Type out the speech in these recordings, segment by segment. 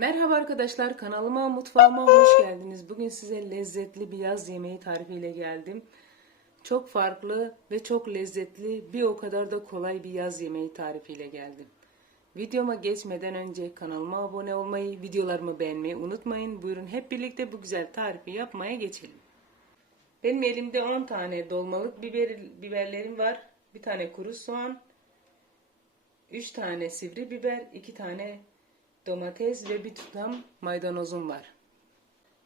Merhaba arkadaşlar kanalıma mutfağıma hoş geldiniz. Bugün size lezzetli bir yaz yemeği tarifiyle geldim. Çok farklı ve çok lezzetli bir o kadar da kolay bir yaz yemeği tarifiyle geldim. Videoma geçmeden önce kanalıma abone olmayı, videolarımı beğenmeyi unutmayın. Buyurun hep birlikte bu güzel tarifi yapmaya geçelim. Benim elimde 10 tane dolmalık biber, biberlerim var. Bir tane kuru soğan, 3 tane sivri biber, 2 tane domates ve bir tutam maydanozum var.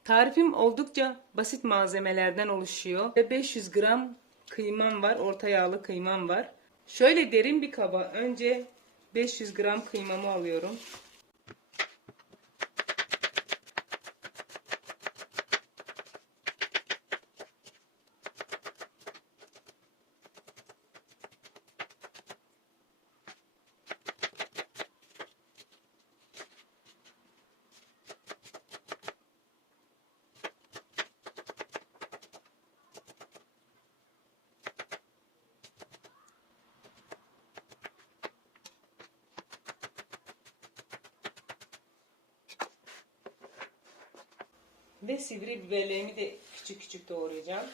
Tarifim oldukça basit malzemelerden oluşuyor ve 500 gram kıymam var, orta yağlı kıymam var. Şöyle derin bir kaba önce 500 gram kıymamı alıyorum. Ve sivri biberlerimi de küçük küçük doğrayacağım.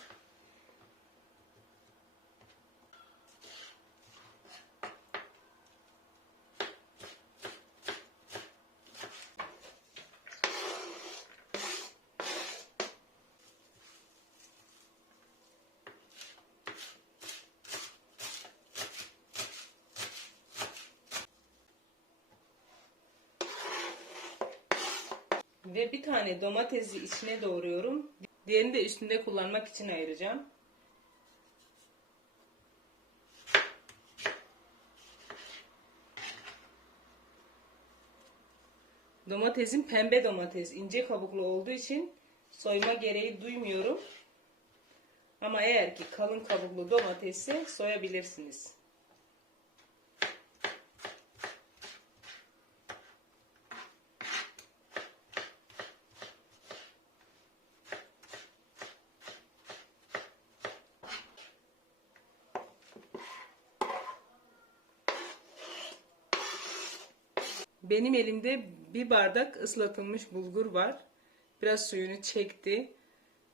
Ve bir tane domatesi içine doğruyorum. Diğerini de üstünde kullanmak için ayıracağım. Domatesin pembe domates, ince kabuklu olduğu için soyma gereği duymuyorum. Ama eğer ki kalın kabuklu domatesse soyabilirsiniz. Benim elimde bir bardak ıslatılmış bulgur var. Biraz suyunu çekti.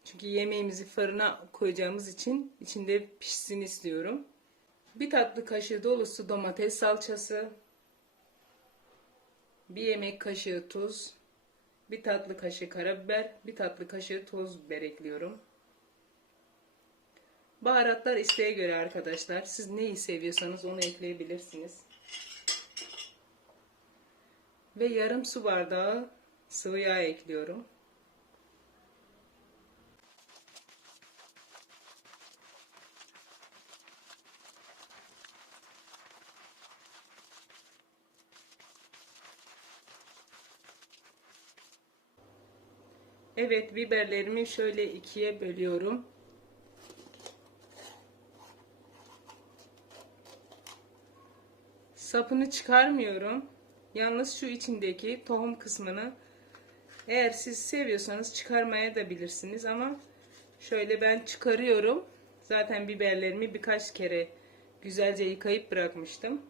Çünkü yemeğimizi fırına koyacağımız için içinde pişsin istiyorum. Bir tatlı kaşığı dolusu domates salçası. Bir yemek kaşığı tuz. Bir tatlı kaşığı karabiber. Bir tatlı kaşığı toz biber ekliyorum. Baharatlar isteğe göre arkadaşlar. Siz neyi seviyorsanız onu ekleyebilirsiniz ve yarım su bardağı sıvı yağ ekliyorum. Evet biberlerimi şöyle ikiye bölüyorum. Sapını çıkarmıyorum. Yalnız şu içindeki tohum kısmını eğer siz seviyorsanız çıkarmaya da bilirsiniz ama şöyle ben çıkarıyorum. Zaten biberlerimi birkaç kere güzelce yıkayıp bırakmıştım.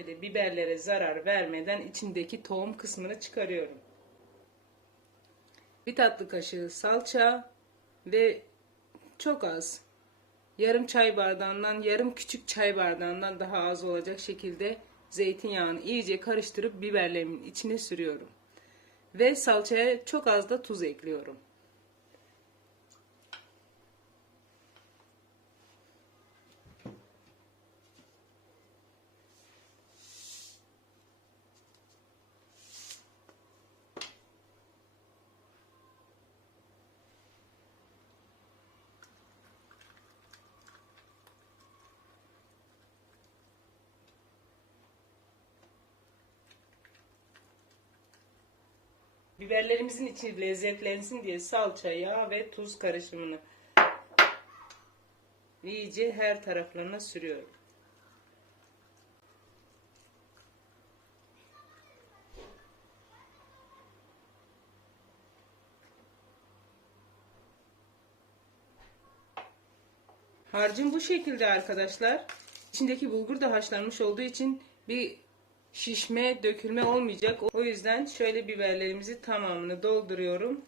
Şöyle biberlere zarar vermeden içindeki tohum kısmını çıkarıyorum. Bir tatlı kaşığı salça ve çok az yarım çay bardağından yarım küçük çay bardağından daha az olacak şekilde zeytinyağını iyice karıştırıp biberlerimin içine sürüyorum. Ve salçaya çok az da tuz ekliyorum. Biberlerimizin içi lezzetlensin diye salça, yağ ve tuz karışımını iyice her taraflarına sürüyorum. Harcım bu şekilde arkadaşlar. İçindeki bulgur da haşlanmış olduğu için bir şişme, dökülme olmayacak. O yüzden şöyle biberlerimizi tamamını dolduruyorum.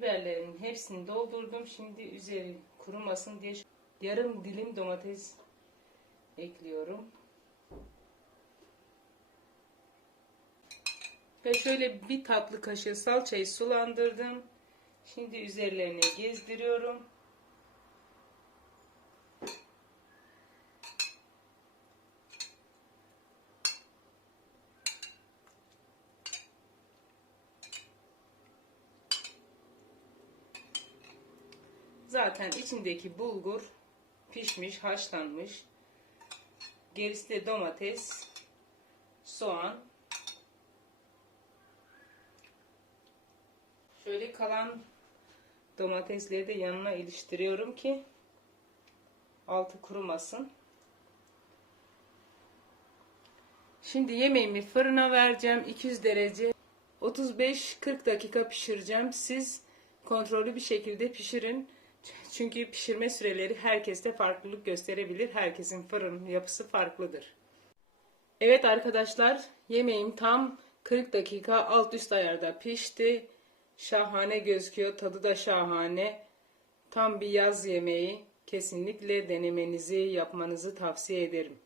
Biberlerimin hepsini doldurdum. Şimdi üzeri kurumasın diye yarım dilim domates ekliyorum. Ve şöyle bir tatlı kaşığı salçayı sulandırdım. Şimdi üzerlerine gezdiriyorum. Zaten içindeki bulgur pişmiş, haşlanmış. Gerisi de domates, soğan. Şöyle kalan domatesleri de yanına iliştiriyorum ki altı kurumasın. Şimdi yemeğimi fırına vereceğim. 200 derece 35-40 dakika pişireceğim. Siz kontrollü bir şekilde pişirin. Çünkü pişirme süreleri herkeste farklılık gösterebilir. Herkesin fırın yapısı farklıdır. Evet arkadaşlar yemeğim tam 40 dakika alt üst ayarda pişti. Şahane gözüküyor. Tadı da şahane. Tam bir yaz yemeği. Kesinlikle denemenizi, yapmanızı tavsiye ederim.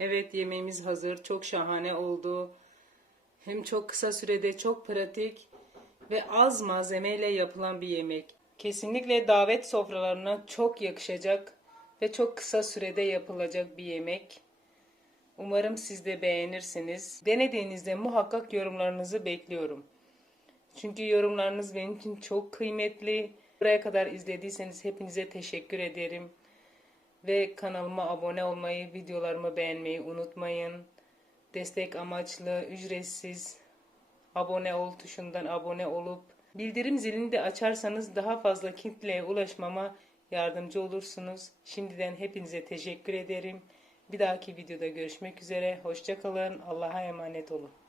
Evet yemeğimiz hazır. Çok şahane oldu. Hem çok kısa sürede çok pratik ve az malzemeyle yapılan bir yemek. Kesinlikle davet sofralarına çok yakışacak ve çok kısa sürede yapılacak bir yemek. Umarım siz de beğenirsiniz. Denediğinizde muhakkak yorumlarınızı bekliyorum. Çünkü yorumlarınız benim için çok kıymetli. Buraya kadar izlediyseniz hepinize teşekkür ederim. Ve kanalıma abone olmayı, videolarımı beğenmeyi unutmayın. Destek amaçlı, ücretsiz abone ol tuşundan abone olup bildirim zilini de açarsanız daha fazla kitleye ulaşmama yardımcı olursunuz. Şimdiden hepinize teşekkür ederim. Bir dahaki videoda görüşmek üzere. Hoşçakalın. Allah'a emanet olun.